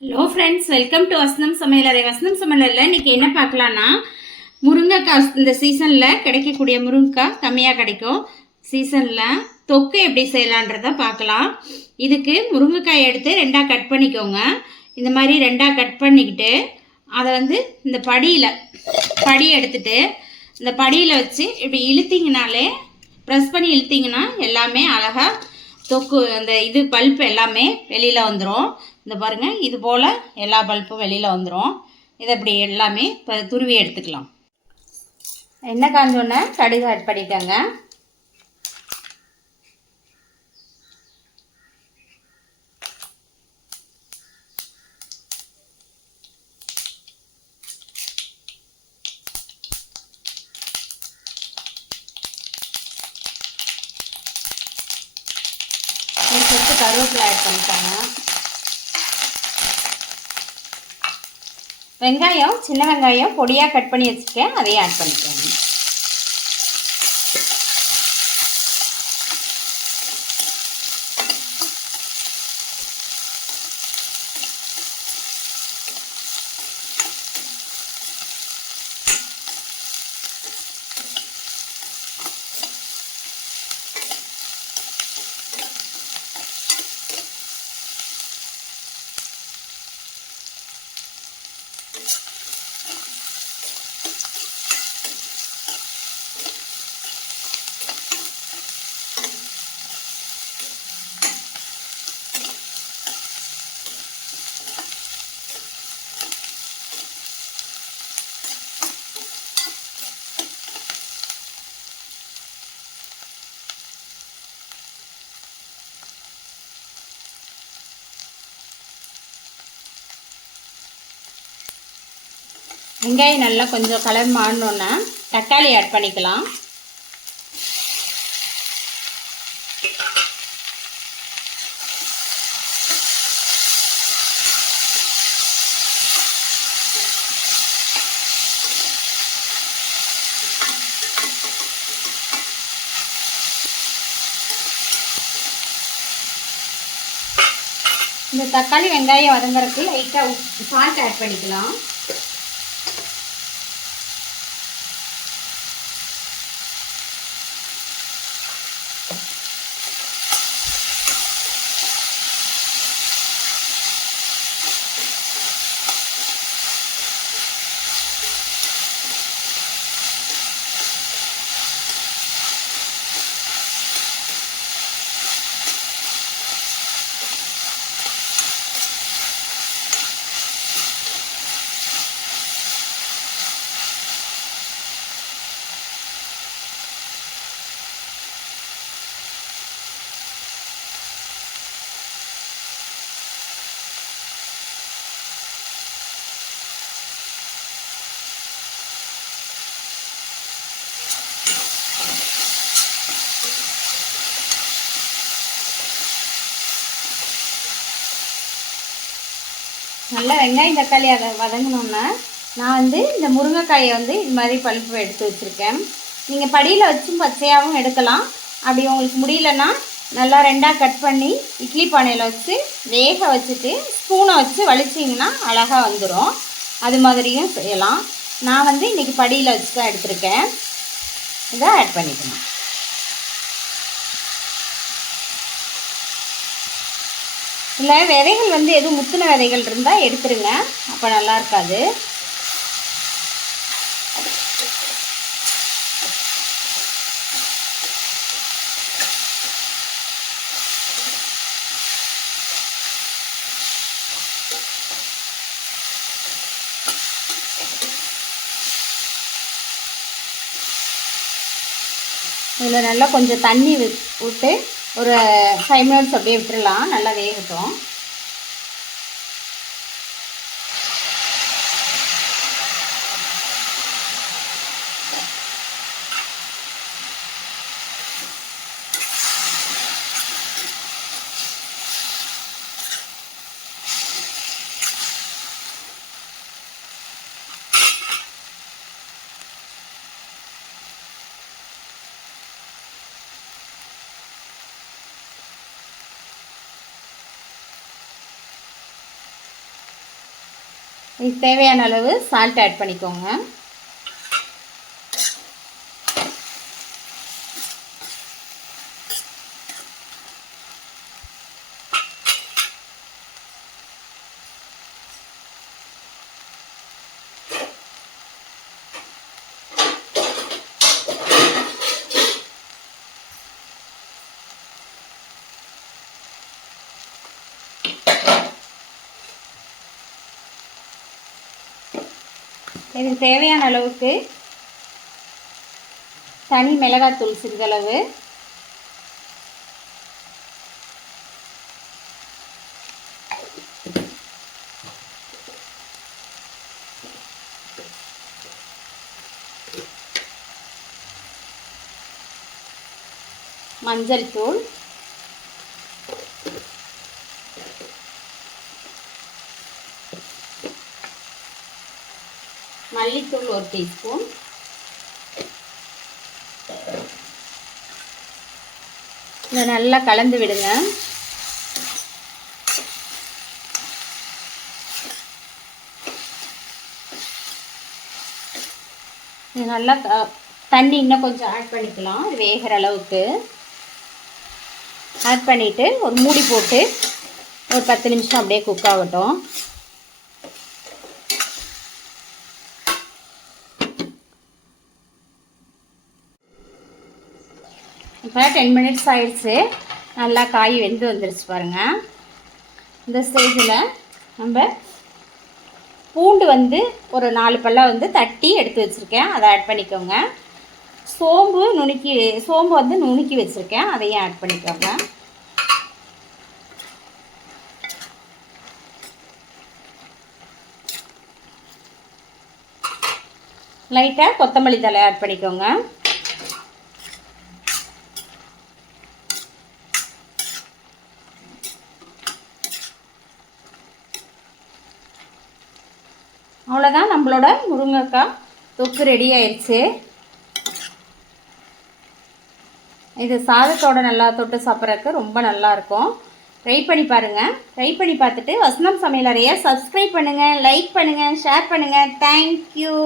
Hello friends, welcome to வசனம் சமையலறை. வசனம் சமையலறையில் இன்றைக்கி என்ன பார்க்கலான்னா, முருங்கைக்காய் இந்த சீசனில் கிடைக்கக்கூடிய முருங்கைக்காய் கம்மியாக கிடைக்கும். சீசனில் தொக்கு எப்படி செய்யலான்றதை பார்க்கலாம். இதுக்கு முருங்கைக்காய் எடுத்து ரெண்டாக கட் பண்ணிக்கோங்க. இந்த மாதிரி ரெண்டாக கட் பண்ணிக்கிட்டு அதை இந்த படி எடுத்துகிட்டு இந்த படியில் வச்சு இப்படி இழுத்திங்கனாலே, ப்ரெஸ் பண்ணி இழுத்திங்கன்னா எல்லாமே அழகாக தொக்கு அந்த பல்ப்பு எல்லாமே வெளியில் வந்துடும். இந்த பாருங்கள், இது போல் எல்லா பல்ப்பும் வெளியில் வந்துடும். இதை இப்படி எல்லாமே இப்போ துருவி எடுத்துக்கலாம். எண்ணெய் காஞ்சோன்னே கடுகு ஆட் பண்ணிக்கோங்க. கருவேப்பிலை ஆட் பண்ணிட்டாங்க. வெங்காயம், சின்ன வெங்காயம் பொடியாக கட் பண்ணி வச்சுருக்கேன், அதையும் ஆட் பண்ணிக்கோங்க. வெங்காயம் நல்லா கொஞ்சம் கலர் மாறினோன்னா தக்காளி ஆட் பண்ணிக்கலாம். இந்த தக்காளி வெங்காயம் வதங்குறதுக்கு லைட்டாக சால்ட் ஆட் பண்ணிக்கலாம். நல்லா வெங்காயம் தக்காளி அதை வதங்கினோன்னா நான் இந்த முருங்கைக்காயை இது மாதிரி பல்ப்பு எடுத்து வச்சுருக்கேன். நீங்கள் படியில் வச்சும் பச்சையாகவும் எடுக்கலாம். அப்படி உங்களுக்கு முடியலன்னா நல்லா ரெண்டாக கட் பண்ணி இட்லி பானையில் வச்சு வேக வச்சுட்டு ஸ்பூனை வச்சு வலிச்சிங்கன்னா அழகாக வந்துடும். அது மாதிரியும் செய்யலாம். நான் இன்றைக்கி படியில் வச்சு தான் எடுத்திருக்கேன். இதை ஆட் பண்ணிக்கணும். இல்லை விதைகள் எதுவும் முத்தின விதைகள் இருந்தால் எடுத்துருங்க, அப்போ நல்லா இருக்காது. இதில் நல்லா கொஞ்சம் தண்ணி விட்டு ஒரு 5 மினிட்ஸ் அப்படியே விட்டுடலாம், நல்லா வேகட்டும். இதுக்கு தேவையான அளவு சால்ட் ஆட் பண்ணிக்கோங்க. இதுக்கு தேவையான அளவுக்கு தனி மிளகாய்த்தூள் சிறிதளவு, மஞ்சள் தூள், மல்லித்தூள் 1 டீஸ்பூன், இதை நல்லா கலந்து விடுங்க. இது நல்லா தண்ணி இன்னும் கொஞ்சம் ஆட் பண்ணிக்கலாம். இது வேகிற அளவுக்கு ஆட் பண்ணிவிட்டு ஒரு மூடி போட்டு ஒரு 10 நிமிஷம் அப்படியே குக் ஆகட்டும். இப்போ 10 மினிட்ஸ் ஆயிடுச்சு. நல்லா காய் வெந்து வந்துருச்சு பாருங்கள். இந்த ஸ்டேஜில் நம்ம பூண்டு ஒரு 4 பல்ல தட்டி எடுத்து வச்சுருக்கேன், அதை ஆட் பண்ணிக்கோங்க. சோம்பு நுணுக்கி வச்சுருக்கேன், அதையும் ஆட் பண்ணிக்கோங்க. லைட்டாக கொத்தமல்லி தழை ஆட் பண்ணிக்கோங்க. அவ்வளோதான், நம்மளோட முருங்கைக்காய் தொக்கு ரெடி ஆயிடுச்சு. இது சாதத்தோட நல்லா தொட்டு சாப்பிட்றதுக்கு ரொம்ப நல்லாயிருக்கும். ட்ரை பண்ணி பாருங்கள். ட்ரை பண்ணி பார்த்துட்டு வசந்தம் சமையலறையை சப்ஸ்கிரைப் பண்ணுங்கள், லைக் பண்ணுங்கள், ஷேர் பண்ணுங்கள். தேங்க்யூ.